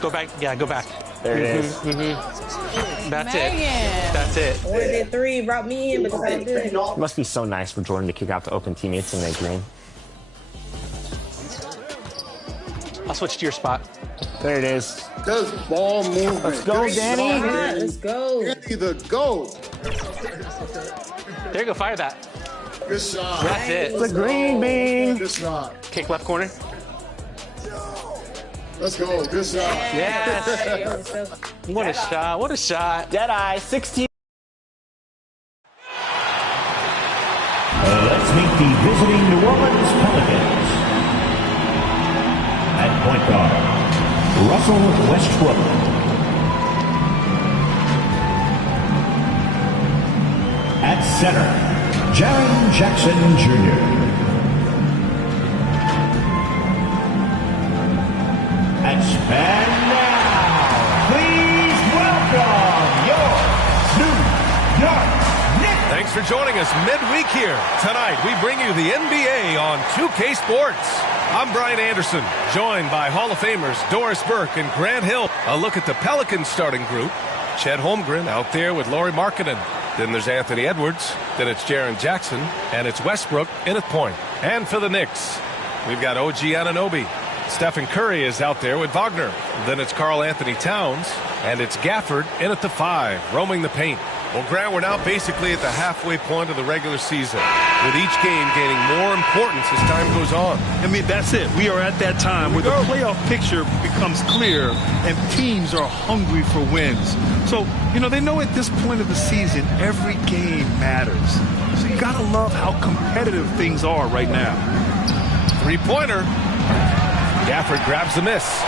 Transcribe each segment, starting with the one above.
Go back. Yeah, go back. There it is. That's it. That's it. One did three, brought me in, but it's all good. It must be so nice for Jordan to kick out the open teammates and make green. I'll switch to your spot. There it is. Does ball movement. Let's go, Danny. Let's go. Danny the GOAT. There you go. Fire that. Good shot. That's it. It's a green bean. Good shot. Kick left corner. Let's go. Good shot. Yes. What a shot. What a shot. Deadeye, 16. Let's meet the visiting New Orleans Pelicans. At point guard, Russell Westbrook. At center, Jaren Jackson Jr. At span now, please welcome your New York Knicks. Thanks for joining us midweek here. Tonight, we bring you the NBA on 2K Sports. I'm Brian Anderson, joined by Hall of Famers Doris Burke and Grant Hill. A look at the Pelicans starting group. Chet Holmgren out there with Lauri Markkanen. Then there's Anthony Edwards. Then it's Jaren Jackson. And it's Westbrook in at point. And for the Knicks, we've got OG Anunoby. Stephen Curry is out there with Wagner. Then it's Karl Anthony Towns. And it's Gafford in at the 5, roaming the paint. Well, Grant, we're now basically at the halfway point of the regular season, with each game gaining more importance as time goes on. I mean, that's it. We are at that time where the playoff picture becomes clear and teams are hungry for wins. So, you know, they know at this point of the season, every game matters. So you got to love how competitive things are right now. Three-pointer. Gafford grabs the miss.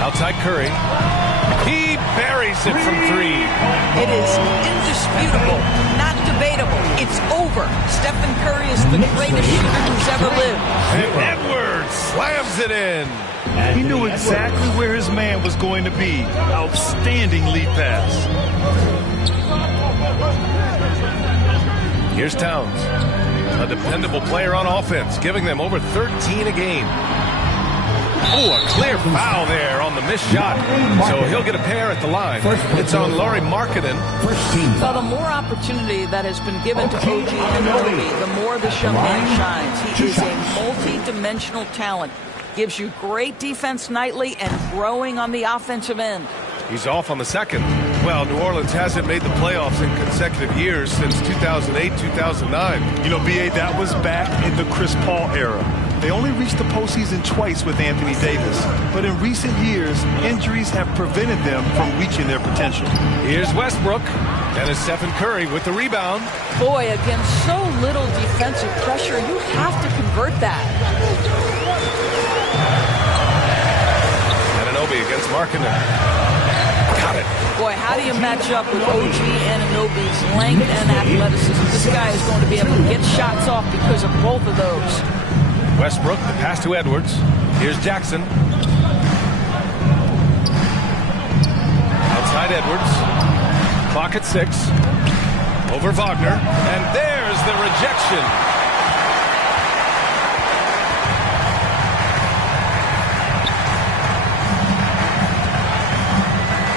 Outside Curry. He buries it from 3. It is indisputable, not debatable. It's over. Stephen Curry is the greatest shooter who's ever lived. And Edwards slams it in. He knew exactly where his man was going to be. Outstanding lead pass. Here's Towns, a dependable player on offense, giving them over 13 a game. Oh, a clear foul there on the missed shot. So he'll get a pair at the line. It's on Lauri Markkanen. So the more opportunity that has been given to OG Anunoby, the more this young man shines. He is a multi-dimensional talent. Gives you great defense nightly and growing on the offensive end. He's off on the second. Well, New Orleans hasn't made the playoffs in consecutive years since 2008-2009. You know, B.A., that was back in the Chris Paul era. They only reached the postseason twice with Anthony Davis. But in recent years, injuries have prevented them from reaching their potential. Here's Westbrook. And it's Stephen Curry with the rebound. Boy, against so little defensive pressure, you have to convert that. Anunoby against Markkanen. Got it. Boy, how do you match up with OG Anunoby's length and athleticism? This guy is going to be able to get shots off because of both of those. Westbrook, the pass to Edwards. Here's Jackson. Outside Edwards. Clock at 6. Over Wagner. And there's the rejection.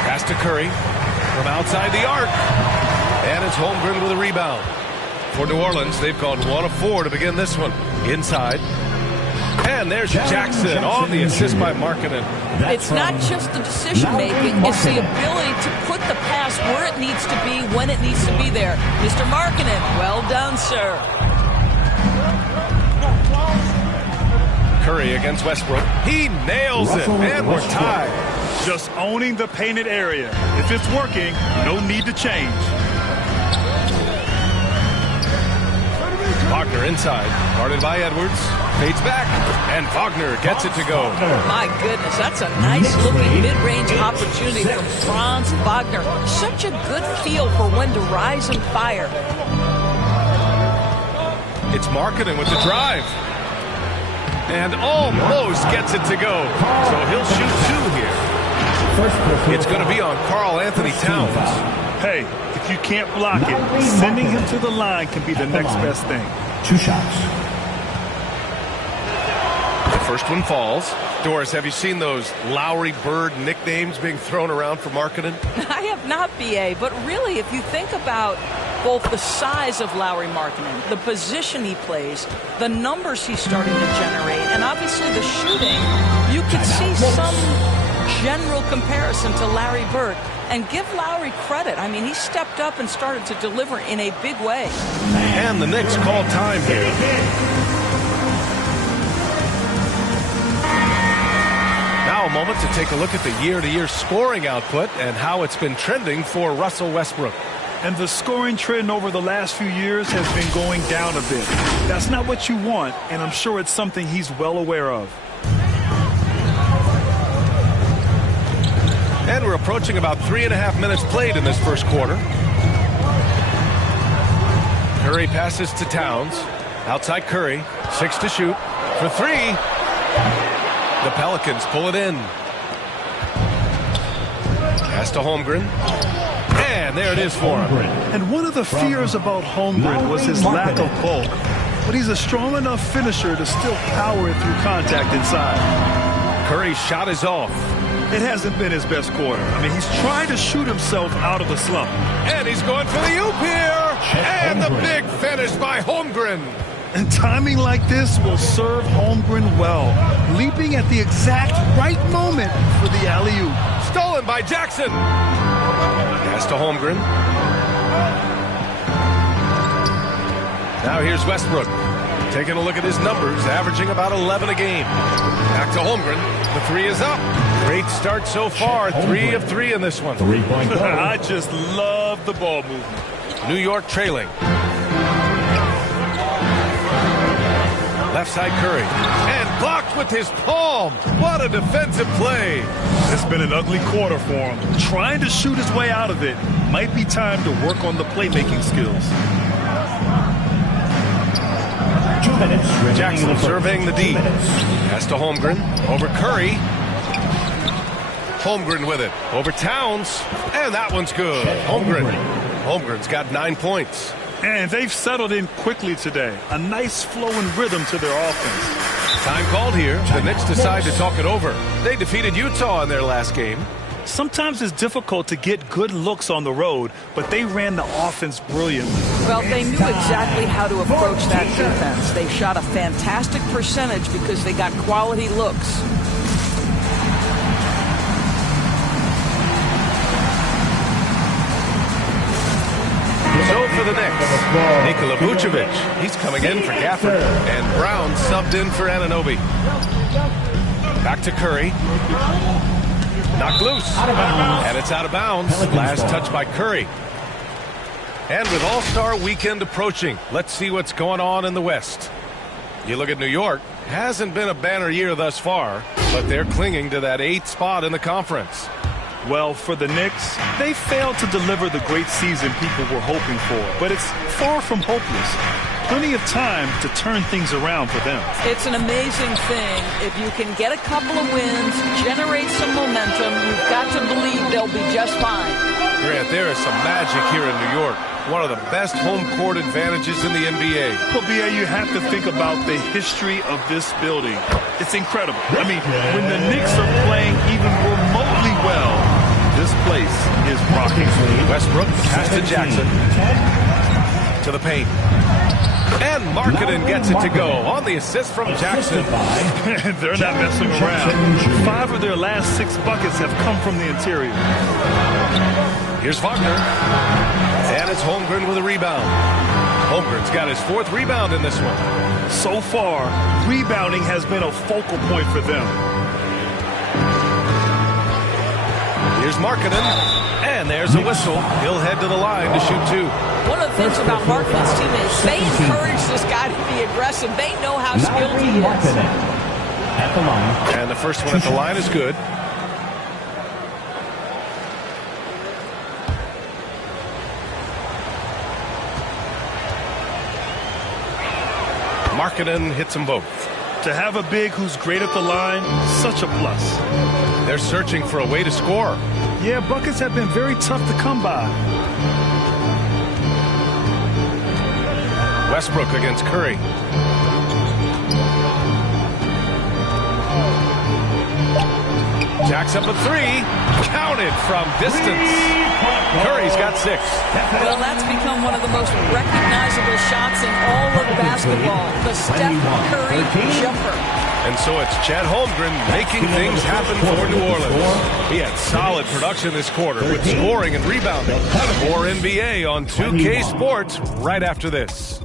Pass to Curry from outside the arc. And it's Holmgren with a rebound. For New Orleans, they've gone 1 of 4 to begin this one. Inside. And there's Jackson on the assist by Markkanen. It's not just the decision-making. It's the ability to put the pass where it needs to be, when it needs to be there. Mr. Markkanen, well done, sir. Curry against Westbrook. He nails it, and we're tied. Just owning the painted area. If it's working, no need to change. Wagner inside, guarded by Edwards, fades back, and Wagner gets it to go. My goodness, that's a nice-looking mid-range opportunity from Franz Wagner. Such a good feel for when to rise and fire. It's Markkanen with the drive. And almost gets it to go. So he'll shoot 2 here. It's going to be on Karl Anthony Towns. Hey, if you can't block it, sending him to the line can be the next best thing. 2 shots. First one falls. Doris, have you seen those Lowry Bird nicknames being thrown around for marketing? I have not, BA, but really, if you think about both the size of Lowry Markkinen, the position he plays, the numbers he's starting to generate, and obviously the shooting, you could see some general comparison to Larry Bird. And give Lowry credit. I mean, he stepped up and started to deliver in a big way. And the Knicks call time here. Now a moment to take a look at the year-to-year scoring output and how it's been trending for Russell Westbrook. And the scoring trend over the last few years has been going down a bit. That's not what you want, and I'm sure it's something he's well aware of. And we're approaching about 3.5 minutes played in this first quarter. Curry passes to Towns. Outside Curry. 6 to shoot. For 3. The Pelicans pull it in. Pass to Holmgren. And there it is for him. And one of the fears about Holmgren was his lack of bulk. But he's a strong enough finisher to still power it through contact inside. Curry's shot is off. It hasn't been his best quarter. I mean, he's trying to shoot himself out of the slump. And he's going for the oop here. And the big finish by Holmgren. And timing like this will serve Holmgren well. Leaping at the exact right moment for the alley-oop. Stolen by Jackson. Pass to Holmgren. Now here's Westbrook. Taking a look at his numbers, averaging about 11 a game. Back to Holmgren. The 3 is up. Great start so far. 3 of 3 in this one. I just love the ball movement. New York trailing. Left side Curry. And blocked with his palm. What a defensive play. It's been an ugly quarter for him. Trying to shoot his way out of it. Might be time to work on the playmaking skills. Jackson surveying the D. Pass to Holmgren. Over Curry. Holmgren with it. Over Towns. And that one's good. Holmgren's got 9 points. And they've settled in quickly today. A nice flowing rhythm to their offense. Time called here. The Knicks decide to talk it over. They defeated Utah in their last game. Sometimes it's difficult to get good looks on the road, but they ran the offense brilliantly. Well, they knew exactly how to approach that defense. They shot a fantastic percentage because they got quality looks. So for the Knicks, Nikola Vucevic. He's coming in for Gafford. And Brown subbed in for Anunoby. Back to Curry. Knocked loose. And it's out of bounds. Last touch by Curry. And with All-Star Weekend approaching, let's see what's going on in the West. You look at New York. Hasn't been a banner year thus far, but they're clinging to that 8th spot in the conference. Well, for the Knicks, they failed to deliver the great season people were hoping for, but it's far from hopeless. Plenty of time to turn things around for them. It's an amazing thing. If you can get a couple of wins, generate some momentum, you've got to believe they'll be just fine. Grant, there is some magic here in New York. One of the best home court advantages in the NBA. Well, B.A., you have to think about the history of this building. It's incredible. I mean, when the Knicks are playing even remotely well, this place is rocking. Westbrook pass to Jackson. To the paint. And Markkinen gets it to go on the assist from Jackson. They're not messing around. 5 of their last 6 buckets have come from the interior. Here's Wagner. And it's Holmgren with a rebound. Holmgren's got his 4th rebound in this one. So far, rebounding has been a focal point for them. Here's Markkinen. And there's a whistle. He'll head to the line to shoot 2. One of the things about Markkinen's team is they encourage this guy to be aggressive. They know how skilled he is. At the line. And the first one at the line is good. Markkinen hits them both. To have a big who's great at the line, such a plus. They're searching for a way to score. Yeah, buckets have been very tough to come by. Westbrook against Curry. Jacks up a three. Counted from distance. Curry's got 6. Well, that's become one of the most recognizable shots in all of basketball. The Steph Curry jumper. And so it's Chet Holmgren making things happen for New Orleans. He had solid production this quarter with scoring and rebounding. More NBA on 2K Sports right after this.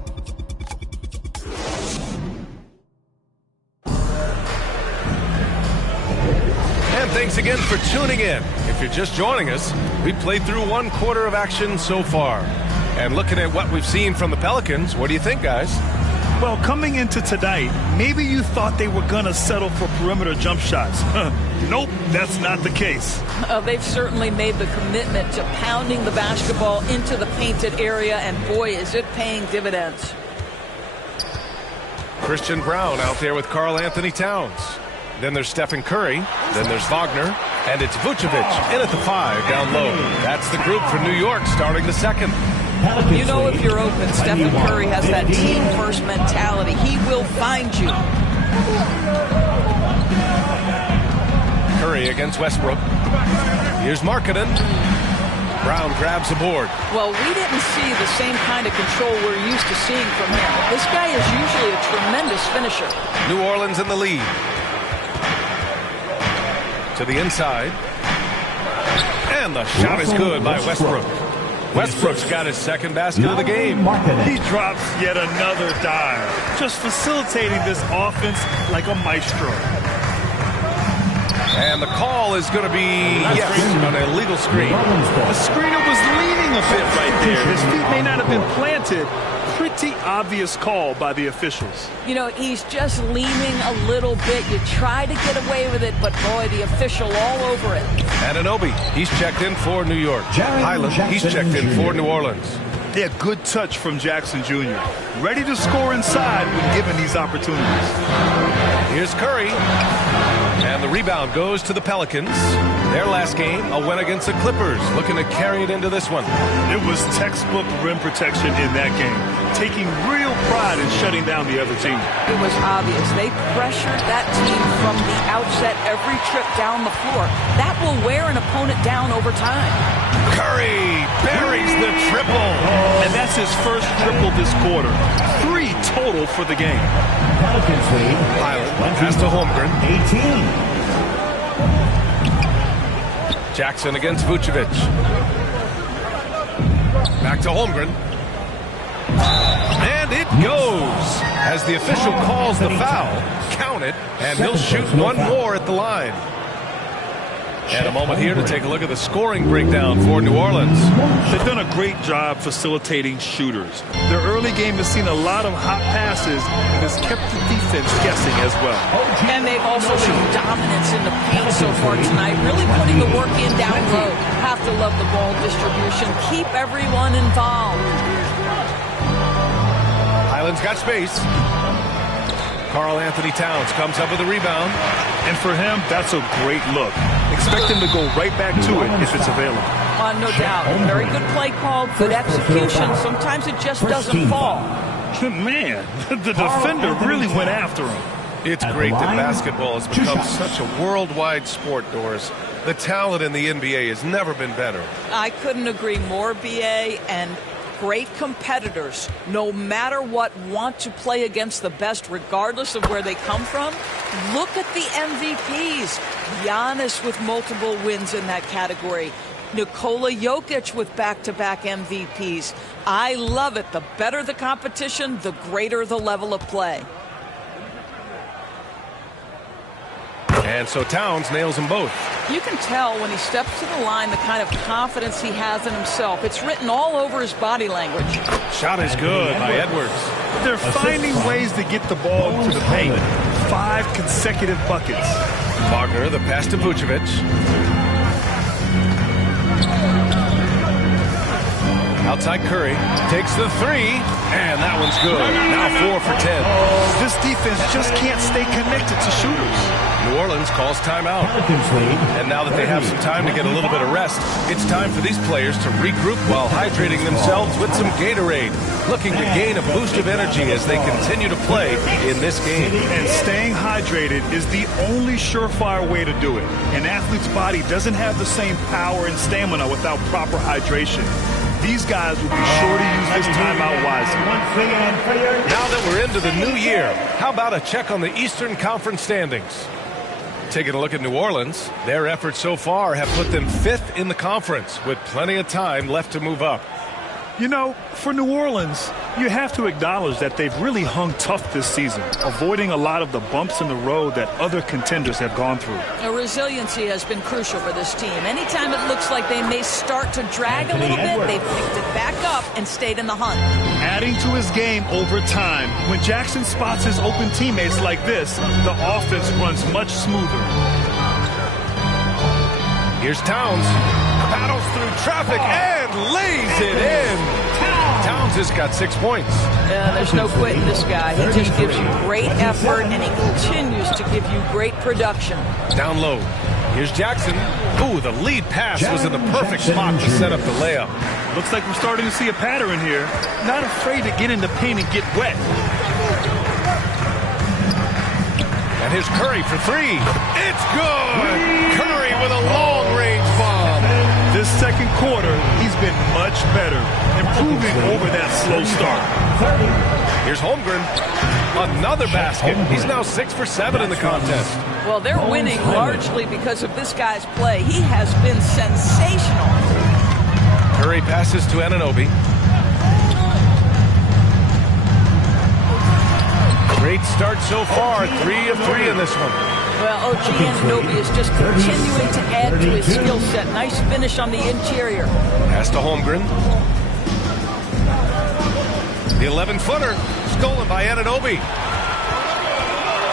And thanks again for tuning in. If you're just joining us, we played through 1 quarter of action so far. And looking at what we've seen from the Pelicans, what do you think, guys? Well, coming into tonight, maybe you thought they were going to settle for perimeter jump shots. Nope, that's not the case. They've certainly made the commitment to pounding the basketball into the painted area, and boy, is it paying dividends. Christian Brown out there with Karl Anthony Towns. Then there's Stephen Curry. Then there's Wagner. And it's Vucevic in at the 5 down low. That's the group for New York starting the second. You know, if you're open, Stephen Curry has that team-first mentality. He will find you. Curry against Westbrook. Here's Markkanen. Brown grabs the board. Well, we didn't see the same kind of control we're used to seeing from him. This guy is usually a tremendous finisher. New Orleans in the lead. To the inside. And the shot is good by Westbrook. Westbrook's got his second basket of the game. He drops yet another dive, just facilitating this offense like a maestro. And the call is going to be, yes, an illegal screen. The screener was leaning a bit right there. His feet may not have been planted. Pretty obvious call by the officials. You know, he's just leaning a little bit. You try to get away with it, but boy, the official all over it. Anunoby, he's checked in for New York. Highland, he's checked in for New Orleans. Yeah, good touch from Jackson Jr. Ready to score inside when given these opportunities. Here's Curry. And the rebound goes to the Pelicans. Their last game, a win against the Clippers, looking to carry it into this one. It was textbook rim protection in that game, taking real pride in shutting down the other team. It was obvious. They pressured that team from the outset every trip down the floor. That will wear an opponent down over time. Curry buries the triple. And that's his first triple this quarter. 3 total for the game. Pelicans lead. Highland pass to Holmgren. 18. Jackson against Vucevic. Back to Holmgren. And it goes. As the official calls the foul, count it, and he'll shoot one more at the line. And a moment here to take a look at the scoring breakdown for New Orleans. They've done a great job facilitating shooters. Their early game has seen a lot of hot passes and has kept the defense guessing as well. And they've also shown dominance in the paint so far tonight, really putting the work in down low. Have to love the ball distribution. Keep everyone involved. Highland's got space. Karl Anthony Towns comes up with a rebound. And for him, that's a great look. Expect him to go right back to it if it's available. No doubt. Very good play call, good execution. Sometimes it just doesn't fall. Man, the defender really went after him. It's great that basketball has become such a worldwide sport, Doris. The talent in the NBA has never been better. I couldn't agree more, B.A., and great competitors, no matter what, want to play against the best regardless of where they come from. Look at the MVPs. Giannis with multiple wins in that category. Nikola Jokic with back-to-back MVPs. I love it. The better the competition, the greater the level of play. And so Towns nails them both. You can tell when he steps to the line the kind of confidence he has in himself. It's written all over his body language. Shot is good by Edwards. They're finding ways to get the ball to the paint. 5 consecutive buckets. Wagner, the pass to Vucevic. Outside Curry takes the three, and that one's good. Now 4 for 10. This defense just can't stay connected to shooters. New Orleans calls timeout. Pelicans lead. And now that they have some time to get a little bit of rest, it's time for these players to regroup while hydrating themselves with some Gatorade, looking to gain a boost of energy as they continue to play in this game. And staying hydrated is the only surefire way to do it. An athlete's body doesn't have the same power and stamina without proper hydration. These guys will be sure to use this timeout wisely. Now that we're into the new year, how about a check on the Eastern Conference standings? Taking a look at New Orleans, their efforts so far have put them 5th in the conference with plenty of time left to move up. You know, for New Orleans, you have to acknowledge that they've really hung tough this season, avoiding a lot of the bumps in the road that other contenders have gone through. Resiliency has been crucial for this team. Anytime it looks like they may start to drag a little bit, they've picked it back up and stayed in the hunt. Adding to his game over time, when Jackson spots his open teammates like this, the offense runs much smoother. Here's Towns. Battles through traffic and lays it in. Towns has got 6 points. There's no quitting this guy. He just gives you great effort, and he continues to give you great production. Down low. Here's Jackson. Ooh, the lead pass was in the perfect spot to set up the layup. Looks like we're starting to see a pattern here. Not afraid to get in the paint and get wet. And here's Curry for three. It's good! Curry with a long-range bomb. This second quarter, he's been much better, improving over that slow start. Here's Holmgren. Another basket. He's now 6 for 7 in the contest. Well, they're winning largely because of this guy's play. He has been sensational. Curry passes to Anunoby. Great start so far. 3 of 3 in this one. Well, OG Anunoby is just continuing to add to his skill set. Nice finish on the interior. Pass to Holmgren. The 11-footer stolen by Anunoby.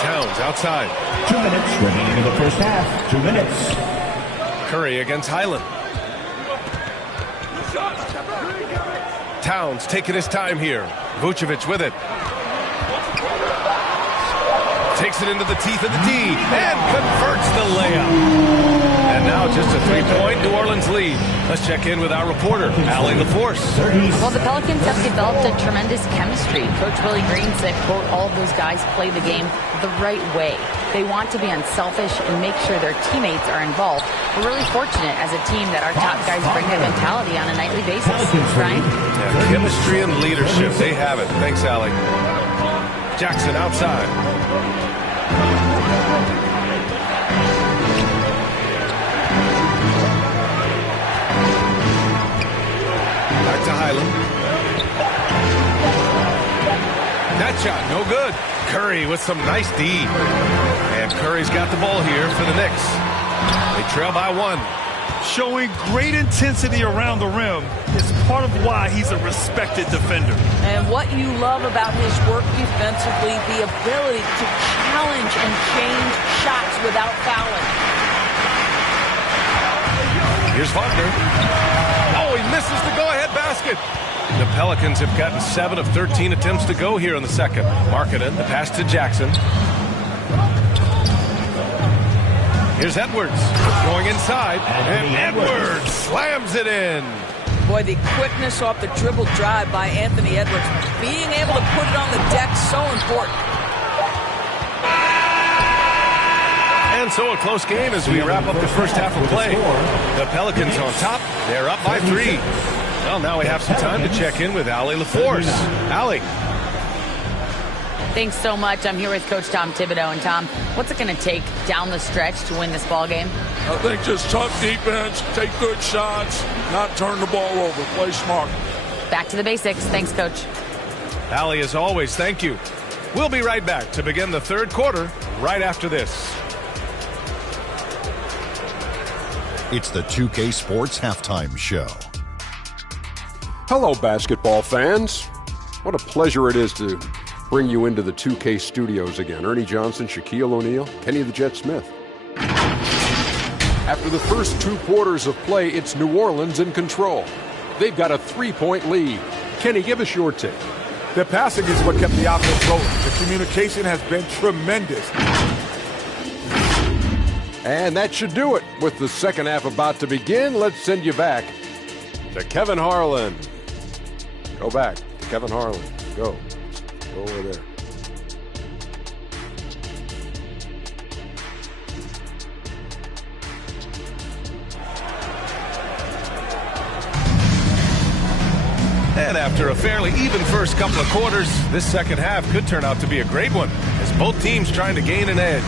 Towns outside. 2 minutes remaining in the first half. 2 minutes. Curry against Highland. Towns taking his time here. Vucevic with it. Takes it into the teeth of the D and converts the layup. And now just a 3-point New Orleans lead. Let's check in with our reporter, Allie LaForce. Well, the Pelicans have developed a tremendous chemistry. Coach Willie Green said, quote, all of those guys play the game the right way. They want to be unselfish and make sure their teammates are involved. We're really fortunate as a team that our top guys bring that mentality on a nightly basis. Brian? Yeah, chemistry and leadership, they have it. Thanks, Allie. Jackson outside. Back to Highland. That shot, no good. Curry with some nice D. And Curry's got the ball here for the Knicks. They trail by 1. Showing great intensity around the rim is part of why he's a respected defender. And what you love about his work defensively, the ability to challenge and change shots without fouling. Here's Wagner. Oh, he misses the go-ahead basket. The Pelicans have gotten 7 of 13 attempts to go here in the second. Markkanen, the pass to Jackson. Here's Edwards going inside, and Edwards slams it in. Boy, the quickness off the dribble drive by Anthony Edwards. Being able to put it on the deck, so important. And so a close game as we wrap up the first half of play. The Pelicans on top. They're up by 3. Well, now we have some time to check in with Allie LaForce. Allie. Thanks so much. I'm here with Coach Tom Thibodeau. And Tom, what's it going to take down the stretch to win this ball game? I think just tough defense, take good shots, not turn the ball over, play smart. Back to the basics. Thanks, Coach. Allie, as always, thank you. We'll be right back to begin the third quarter right after this. It's the 2K Sports Halftime Show. Hello, basketball fans. What a pleasure it is to bring you into the 2K studios again. Ernie Johnson, Shaquille O'Neal, Kenny the Jet Smith. After the first 2 quarters of play, it's New Orleans in control. They've got a 3-point lead. Kenny, give us your take. The passing is what kept the offense rolling. The communication has been tremendous. And that should do it. With the second half about to begin, let's send you back to Kevin Harlan. Go back to Kevin Harlan. Go over there. And after a fairly even first couple of quarters, this second half could turn out to be a great one, as both teams trying to gain an edge.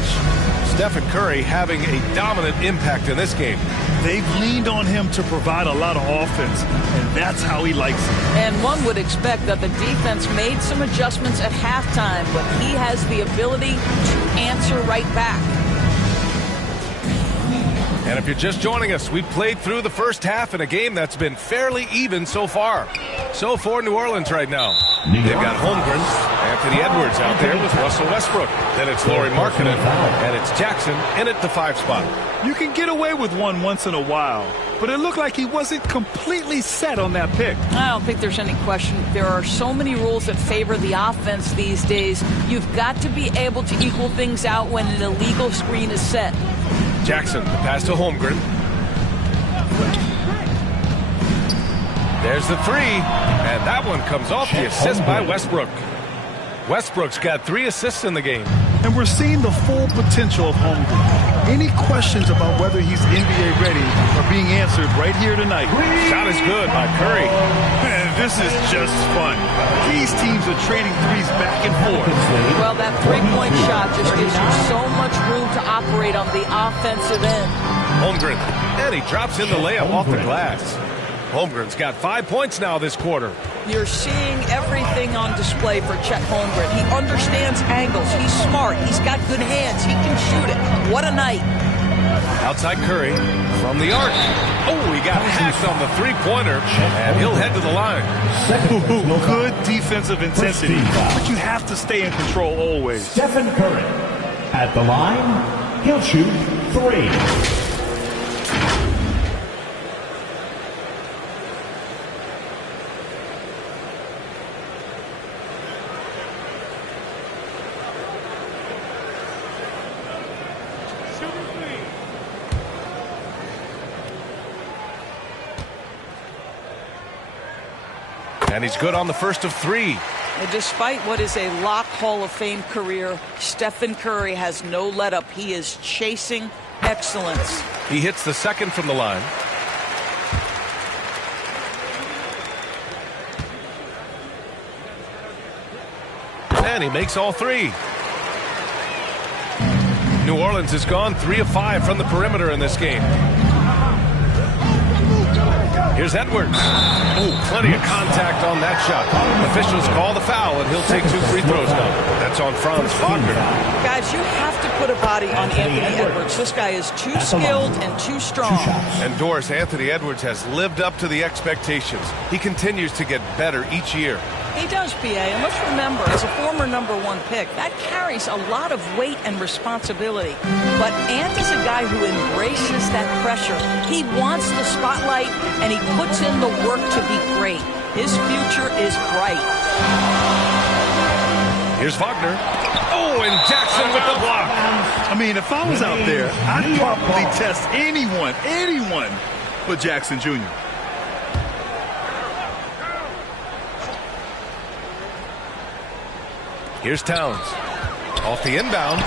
Stephen Curry having a dominant impact in this game. They've leaned on him to provide a lot of offense, and that's how he likes it. And one would expect that the defense made some adjustments at halftime, but he has the ability to answer right back. And if you're just joining us, we played through the first half in a game that's been fairly even so far. So for New Orleans right now, they've got Holmgren, Anthony Edwards out there with Russell Westbrook. Then it's Lauri Markkanen, and it's Jackson in at the 5 spot. You can get away with one once in a while, but it looked like he wasn't completely set on that pick. I don't think there's any question. There are so many rules that favor the offense these days. You've got to be able to equal things out when an illegal screen is set. Jackson, the pass to Holmgren. There's the 3, and that one comes off the assist by Westbrook. Westbrook's got 3 assists in the game. And we're seeing the full potential of Holmgren. Any questions about whether he's NBA ready are being answered right here tonight. Shot is good by Curry. Man, this is just fun. These teams are trading threes back and forth. Well, that three-point shot just gives you so much room to operate on the offensive end. Holmgren, and he drops in the layup off the glass. Holmgren's got 5 points now this quarter. You're seeing everything on display for Chet Holmgren. He understands angles. He's smart. He's got good hands. He can shoot it. What a night. Outside Curry from the arc. Oh, he got hacked on the three-pointer, and he'll head to the line. Good defensive intensity, but you have to stay in control always. Stephen Curry at the line. He'll shoot 3. And he's good on the first of 3. And despite what is a lock Hall of Fame career, Stephen Curry has no let-up. He is chasing excellence. He hits the second from the line. And he makes all 3. New Orleans has gone 3 of 5 from the perimeter in this game. Here's Edwards. Oh, plenty of contact on that shot. Officials call the foul, and he'll take 2 free throws now. That's on Franz Wagner. Guys, you have to put a body on Anthony Edwards. This guy is too skilled and too strong. And Doris, Anthony Edwards has lived up to the expectations. He continues to get better each year. He does, PA, and let's remember, as a former #1 pick, that carries a lot of weight and responsibility. But Ant is a guy who embraces that pressure. He wants the spotlight, and he puts in the work to be great. His future is bright. Here's Wagner. Oh, and Jackson with the block. I mean, if I was out there, I'd probably test anyone but Jackson Jr. Here's Towns. Off the inbound.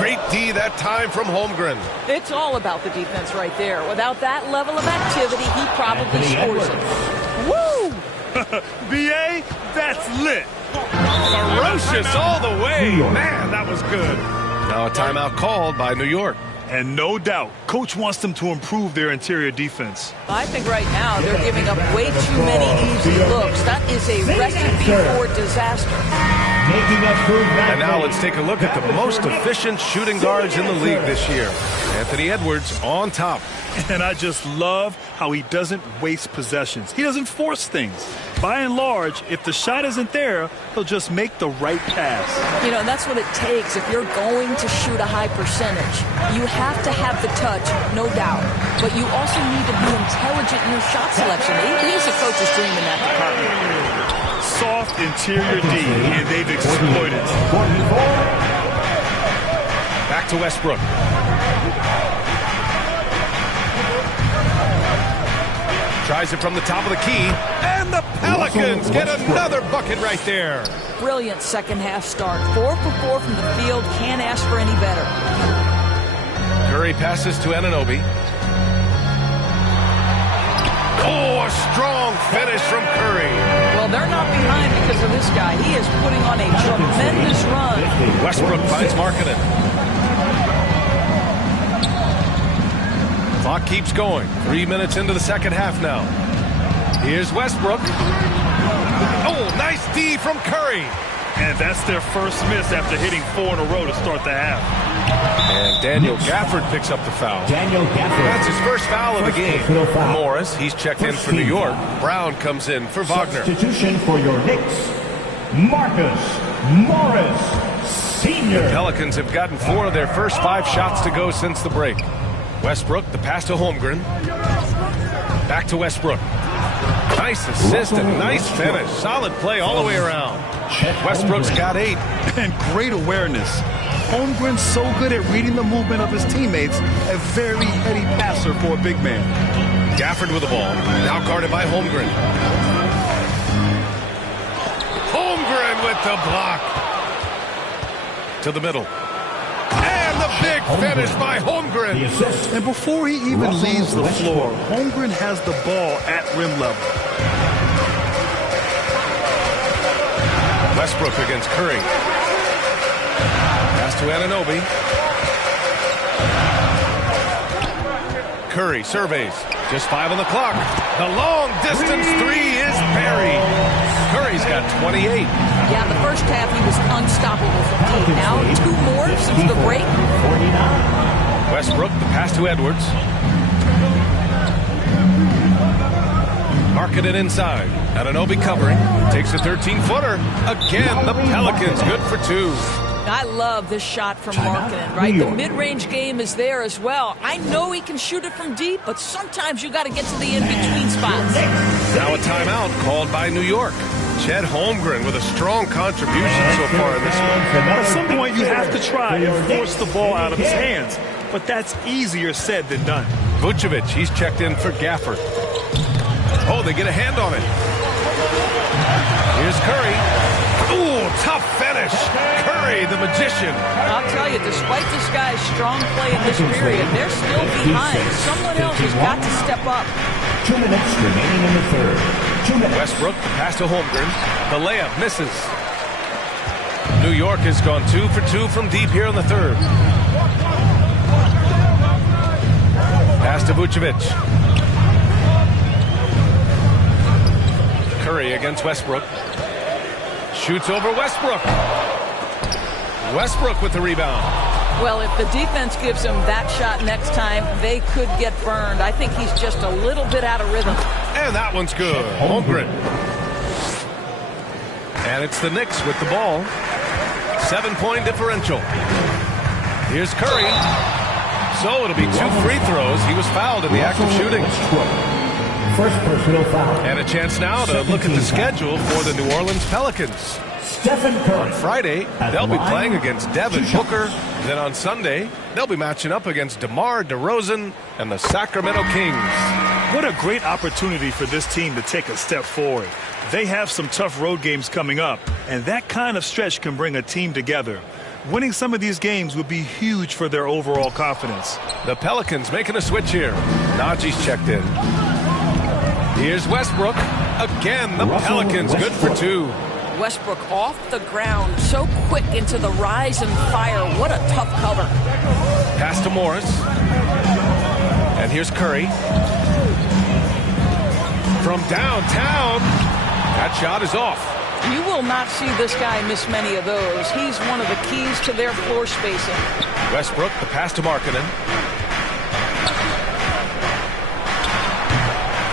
Great D that time from Holmgren. It's all about the defense right there. Without that level of activity, he probably scores it. Woo! BA, that's lit. Ferocious all the way. Man, that was good. Now a timeout called by New York. And no doubt, Coach wants them to improve their interior defense. I think right now they're giving up way too many easy looks. That is a recipe for disaster. And now let's take a look at the most efficient shooting guards in the league this year. Anthony Edwards on top. And I just love how he doesn't waste possessions. He doesn't force things. By and large, if the shot isn't there, he'll just make the right pass. You know, that's what it takes if you're going to shoot a high percentage. You have to have the touch, no doubt. But you also need to be intelligent in your shot selection. He's a coach's dream in that department. Soft interior D, and they've exploited it. Back to Westbrook. Tries it from the top of the key, and the Pelicans get another bucket right there. Brilliant second half start. 4 for 4 from the field. Can't ask for any better. Curry passes to Anunoby. Oh, a strong finish from Curry. Well, they're not behind because of this guy. He is putting on a tremendous run. Westbrook finds Markkanen. Clock keeps going. 3 minutes into the second half now. Here's Westbrook. Oh, nice D from Curry. And that's their first miss after hitting 4 in a row to start the half. And Daniel Gafford picks up the foul. That's his first foul of the game. Morris, he's checked in for New York. Brown comes in for Wagner. Substitution for your Knicks, Marcus Morris, Sr. The Pelicans have gotten 4 of their first 5 shots to go since the break. Westbrook, the pass to Holmgren. Back to Westbrook. Nice assist and nice finish. Solid play all the way around. Westbrook's got 8. And great awareness. Holmgren's so good at reading the movement of his teammates. A very heady passer for a big man. Gafford with the ball. Now guarded by Holmgren. Holmgren with the block. To the middle. And the big finish by Holmgren. And before he even leaves the floor, Holmgren has the ball at rim level. Westbrook against Curry. Pass to Anunoby. Curry surveys. Just 5 on the clock. The long distance 3 is buried. Curry's got 28. Yeah, the first half he was unstoppable from deep. Now 2 more since the break. Westbrook, the pass to Edwards. Markkanen inside. Anunoby covering. Takes a 13-footer. Again, the Pelicans good for 2. I love this shot from Markkanen, right? The mid-range game is there as well. I know he can shoot it from deep, but sometimes you got to get to the in-between spots. Now a timeout called by New York. Chet Holmgren with a strong contribution so far in this one. At some point, you have to try and force the ball out of his hands, but that's easier said than done. Vucevic, he's checked in for Gafford. Oh, they get a hand on it. Here's Curry. Ooh, tough finish. Curry, the magician. I'll tell you, despite this guy's strong play in this period, they're still behind. Someone else has got to step up. 2 minutes remaining in the third. 2 minutes. Westbrook, pass to Holmgren. The layup misses. New York has gone 2 for 2 from deep here in the third. Pass to Vucevic. Curry against Westbrook. Shoots over Westbrook. Westbrook with the rebound. Well, if the defense gives him that shot next time, they could get burned. I think he's just a little bit out of rhythm. And that one's good. Holmgren. And it's the Knicks with the ball. 7-point differential. Here's Curry. So it'll be 2 free throws. He was fouled in the act of shooting. First personal foul. And a chance now to look at the schedule for the New Orleans Pelicans. On Friday, they'll be playing against Devin Booker. Then on Sunday, they'll be matching up against DeMar DeRozan and the Sacramento Kings. What a great opportunity for this team to take a step forward. They have some tough road games coming up, and that kind of stretch can bring a team together. Winning some of these games would be huge for their overall confidence. The Pelicans making a switch here. Najee's checked in. Here's Westbrook. Again, the Pelicans good for 2. Westbrook off the ground, so quick into the rise and fire. What a tough cover. Pass to Morris. And here's Curry. From downtown. That shot is off. You will not see this guy miss many of those. He's one of the keys to their floor spacing. Westbrook, the pass to Markkanen.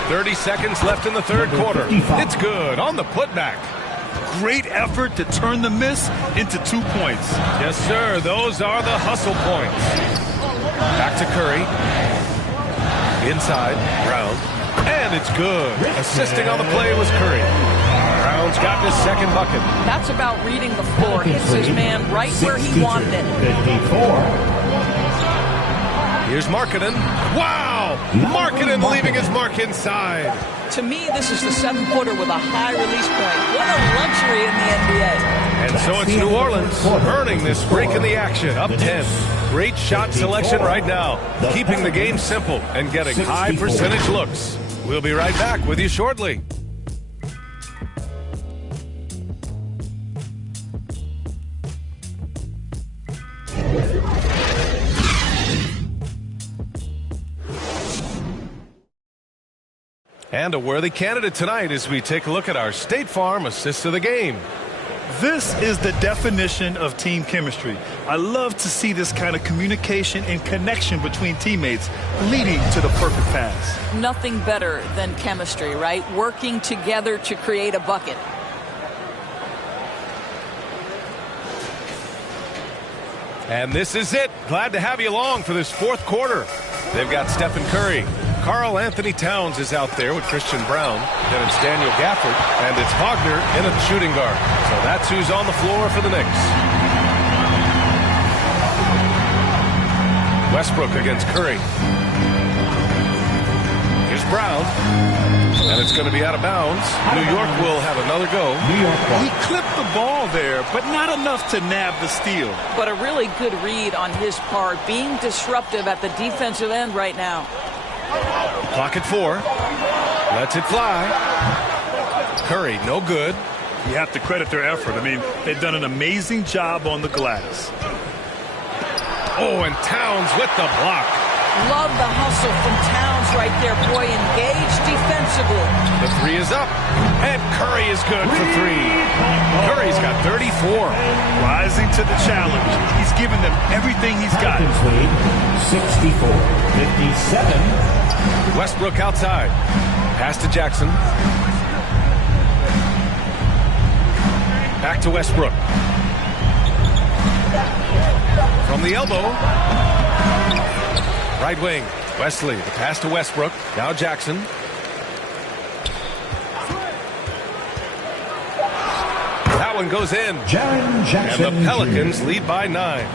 30 seconds left in the third quarter. It's good on the putback. Great effort to turn the miss into 2 points. Yes, sir. Those are the hustle points. Back to Curry. Inside, Brown. And it's good. Assisting on the play was Curry. Brown's gotten his second bucket. That's about reading the floor. Hits his man right where he wanted it. 54. Here's Markkanen. Wow! Markkanen leaving his mark inside. To me, this is the 7-footer with a high release point. What a luxury in the NBA. And so it's New Orleans earning this break in the action, up 10. Great shot selection right now, keeping the game simple and getting high percentage looks. We'll be right back with you shortly. And a worthy candidate tonight as we take a look at our State Farm assist of the game. This is the definition of team chemistry. I love to see this kind of communication and connection between teammates leading to the perfect pass. Nothing better than chemistry, right? Working together to create a bucket. And this is it. Glad to have you along for this fourth quarter. They've got Stephen Curry. Karl Anthony Towns is out there with Christian Brown. Then it's Daniel Gafford. And it's Wagner in a shooting guard. So that's who's on the floor for the Knicks. Westbrook against Curry. Here's Brown. And it's going to be out of bounds. New York will have another go. He clipped the ball there, but not enough to nab the steal. But a really good read on his part, being disruptive at the defensive end right now. Clock at 4. Lets it fly. Curry, no good. You have to credit their effort. I mean, they've done an amazing job on the glass. Oh, and Towns with the block. Love the hustle from Towns right there. Boy, engaged defensively. The three is up. And Curry is good for 3. Curry's got 34. Rising to the challenge. He's given them everything he's got. 64-57. Westbrook outside. Pass to Jackson. Back to Westbrook. From the elbow. Right wing. Wesley. The pass to Westbrook. Now Jackson. That one goes in. Jackson and the Pelicans lead by 9.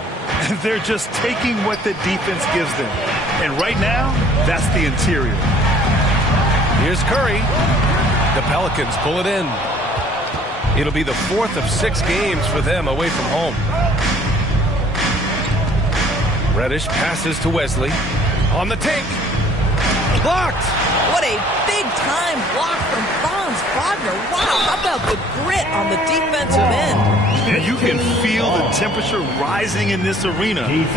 They're just taking what the defense gives them. And right now, that's the interior. Here's Curry. The Pelicans pull it in. It'll be the 4th of 6 games for them away from home. Reddish passes to Wesley. On the take. Blocked. What a big-time block from Franz Wagner. Wow, how about the grit on the defensive end? You can feel the temperature rising in this arena. Both teams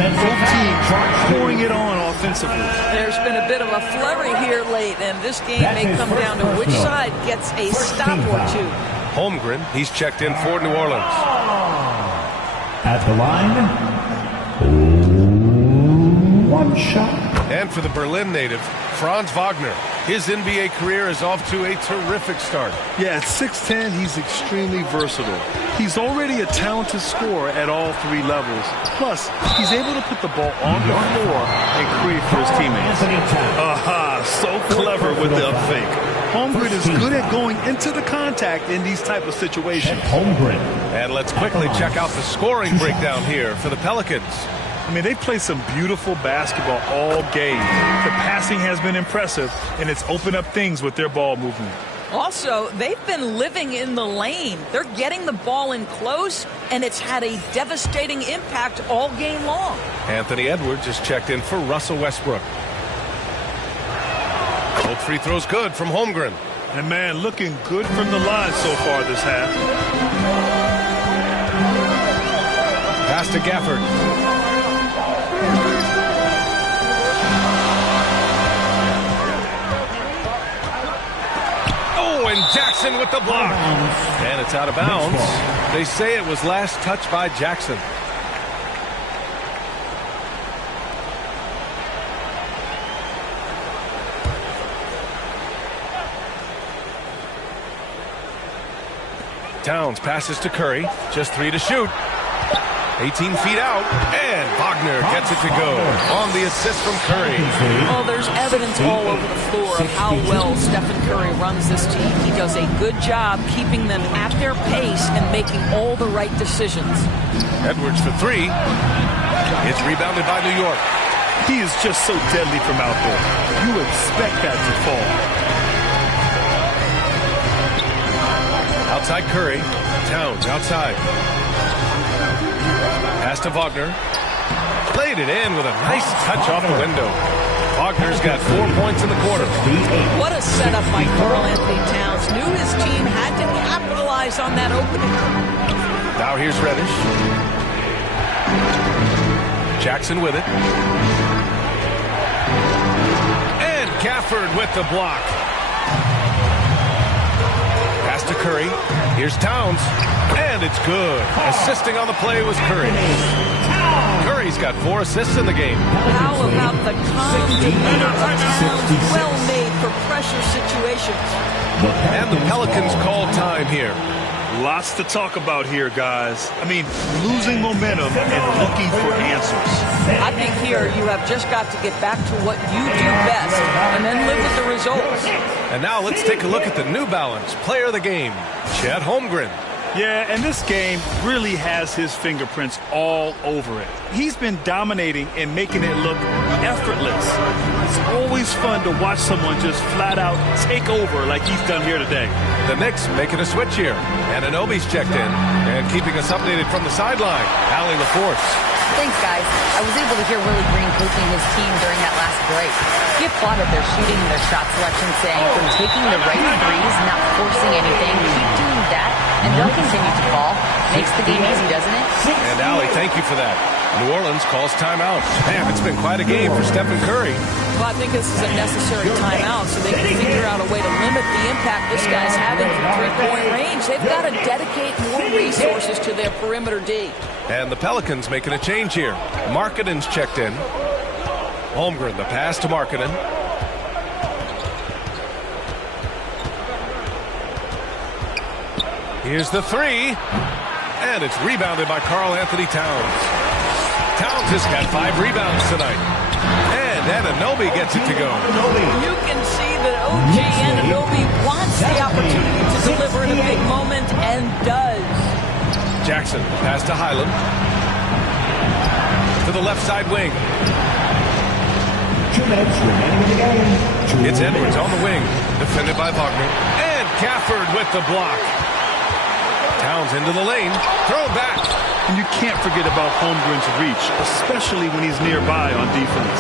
pouring it on offensively. There's been a bit of a flurry here late, and this game may come down to which side gets a stop or two. Holmgren, he's checked in for New Orleans. At the line, 1 shot. And for the Berlin native, Franz Wagner. His NBA career is off to a terrific start. Yeah, at 6'10", he's extremely versatile. He's already a talented scorer at all 3 levels. Plus, he's able to put the ball on the floor and create for his teammates. Aha, so clever with the up fake. Holmgren is good at going into the contact in these type of situations. And let's quickly check out the scoring breakdown here for the Pelicans. I mean, they play some beautiful basketball all game. The passing has been impressive, and it's opened up things with their ball movement. Also, they've been living in the lane. They're getting the ball in close, and it's had a devastating impact all game long. Anthony Edwards is checked in for Russell Westbrook. Both free throws good from Holmgren. And, man, looking good from the line so far this half. Pass to Gafford. Oh, and Jackson with the block. And it's out of bounds. They say it was last touched by Jackson. Towns passes to Curry. Just 3 to shoot. 18 feet out, and Wagner gets it to go on the assist from Curry. Well, there's evidence all over the floor of how well Stephen Curry runs this team. He does a good job keeping them at their pace and making all the right decisions. Edwards for 3. It's rebounded by New York. He is just so deadly from out there. You expect that to fall. Outside Curry. Towns outside. Pass to Wagner. Played it in with a nice touch off the window. Wagner's got 4 points in the quarter. What a setup by Karl Anthony Towns. Knew his team had to capitalize on that opening. Now here's Reddish. Jackson with it. And Gafford with the block. Pass to Curry. Here's Towns. And it's good. Assisting on the play was Curry. Curry's got 4 assists in the game. How about the calm demeanor of Towns? Well made for pressure situations. And the Pelicans call time here. Lots to talk about here, guys. I mean, losing momentum and looking for answers. I think here you have just got to get back to what you do best and then live with the results. And now let's take a look at the New Balance player of the game, Chet Holmgren. Yeah, and this game really has his fingerprints all over it. He's been dominating and making it look effortless. It's always fun to watch someone just flat out take over like he's done here today. The Knicks making a switch here. And Anunoby's checked in and keeping us updated from the sideline. Allie LaForce. Thanks, guys. I was able to hear Willie Green coaching his team during that last break. He applauded their shooting and their shot selection, saying, "From taking the right threes, not forcing anything, keep doing that, and they'll continue to fall." Makes the game easy, doesn't it? And Allie, thank you for that. New Orleans calls timeout. Man, it's been quite a game for Stephen Curry. Well, I think this is a necessary timeout so they can figure out a way to limit the impact this guy's having from three-point range. They've got to dedicate more resources to their perimeter D. And the Pelicans making a change here. Markkanen's checked in. Holmgren, the pass to Markkanen. Here's the 3. And it's rebounded by Karl Anthony Towns. Towns has got 5 rebounds tonight. And Anunoby gets it to go. You can see that OG Anunoby wants the opportunity to deliver in a big moment and does. Jackson, pass to Highland. To the left side wing. 2 minutes remaining in the game. It's Edwards on the wing. Defended by Wagner. And Gafford with the block. Towns into the lane. Throw back. And you can't forget about Holmgren's reach, especially when he's nearby on defense.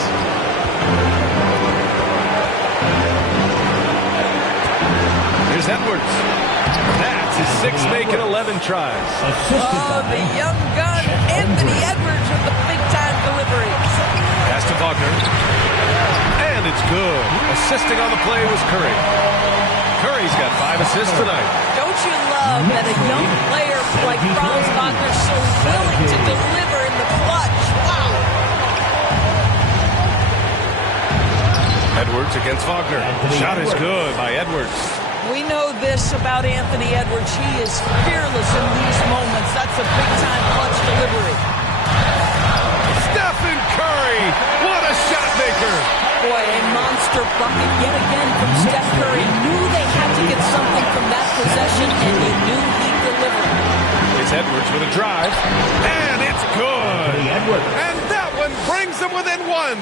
Here's Edwards. That's his 6th make in 11 tries. Oh, the young gun, Anthony Edwards with the big-time delivery. Pass to Wagner. And it's good. Assisting on the play was Curry. Curry's got 5 assists tonight. Don't you love that a young player like Franz Wagner is so willing to deliver in the clutch? Wow. Edwards against Wagner. Shot is good by Edwards. We know this about Anthony Edwards. He is fearless in these moments. That's a big-time clutch delivery. Stephen Curry! What a shot maker! Boy, a monster bucket yet again from Steph Curry. Knew they had to get something from that possession, and you knew he'd deliver. It's Edwards with a drive, and it's good! And that one brings them within 1.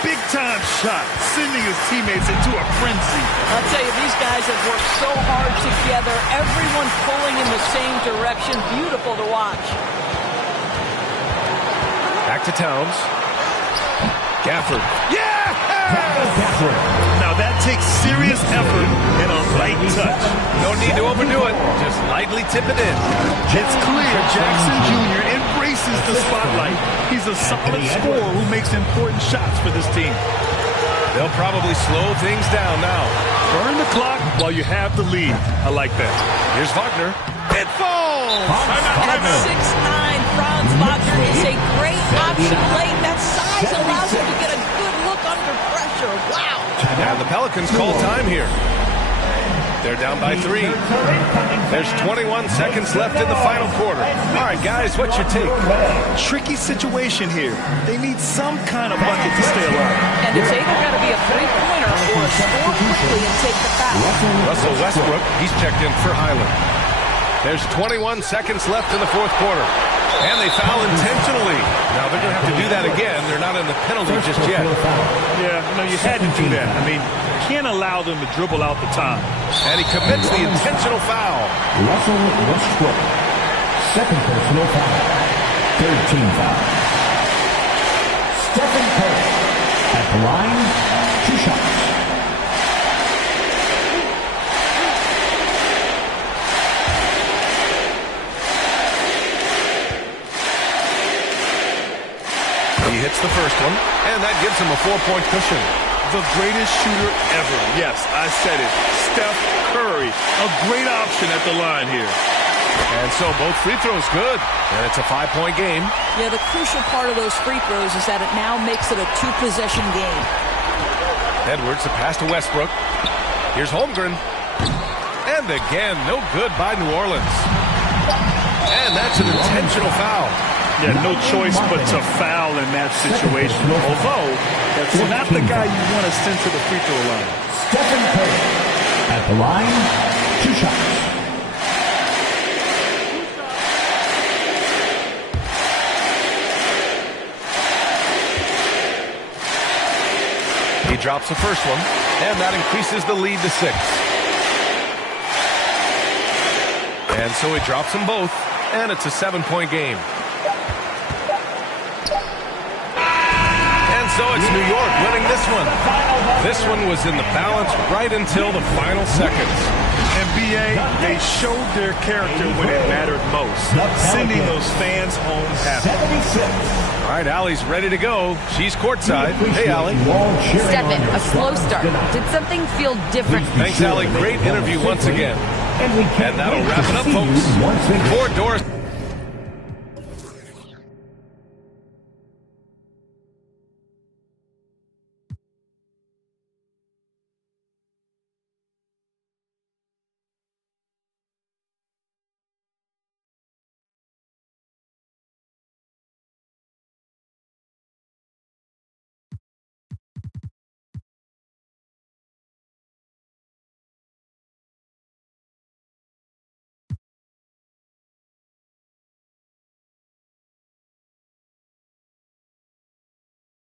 Big-time shot, sending his teammates into a frenzy. I'll tell you, these guys have worked so hard together. Everyone pulling in the same direction. Beautiful to watch. Back to Towns. Gafford. Yeah! Now that takes serious effort and a light touch. No need to overdo it. Just lightly tip it in. It's clear Jackson Jr. embraces the spotlight. He's a solid scorer who makes important shots for this team. They'll probably slow things down now. Burn the clock while you have the lead. I like that. Here's Wagner. It falls! At 6'9", Franz Wagner is a great option late. That size allows him to get a good look under pressure. Wow! And the Pelicans call time here. They're down by 3. There's 21 seconds left in the final quarter. All right, guys, what's your take? Tricky situation here. They need some kind of bucket to stay alive. And it's either got to be a three-pointer or a score quickly and take the foul. Russell Westbrook, he's checked in for Highland. There's 21 seconds left in the fourth quarter. And they foul intentionally. Now, they're going to have to do that again. They're not in the penalty just yet. Yeah, no, you had to do that. I mean, you can't allow them to dribble out the time. And he commits the intentional foul. Russell Westbrook. Second personal foul. Third team foul. Stephen Curry. At the line, 2 shots. He hits the first one, and that gives him a 4-point cushion. The greatest shooter ever. Yes, I said it. Steph Curry. A great option at the line here. And so both free throws good. And it's a 5-point game. Yeah, the crucial part of those free throws is that it now makes it a 2-possession game. Edwards, the pass to Westbrook. Here's Holmgren. And again, no good by New Orleans. And that's an intentional foul. Yeah, no choice but to foul in that situation. Although, that's not the guy you want to send to the free throw line. Stephen Curry. At the line, 2 shots. He drops the first one, and that increases the lead to 6. And so he drops them both, and it's a 7-point game. So it's New York winning this one. This one was in the balance right until the final seconds. NBA, they showed their character when it mattered most, sending those fans home happy. All right, Allie's ready to go. She's courtside. Hey, Allie. Stephen, a slow start. Did something feel different? Thanks, Allie. Great interview once again. And that'll wrap it up, folks. For Doris.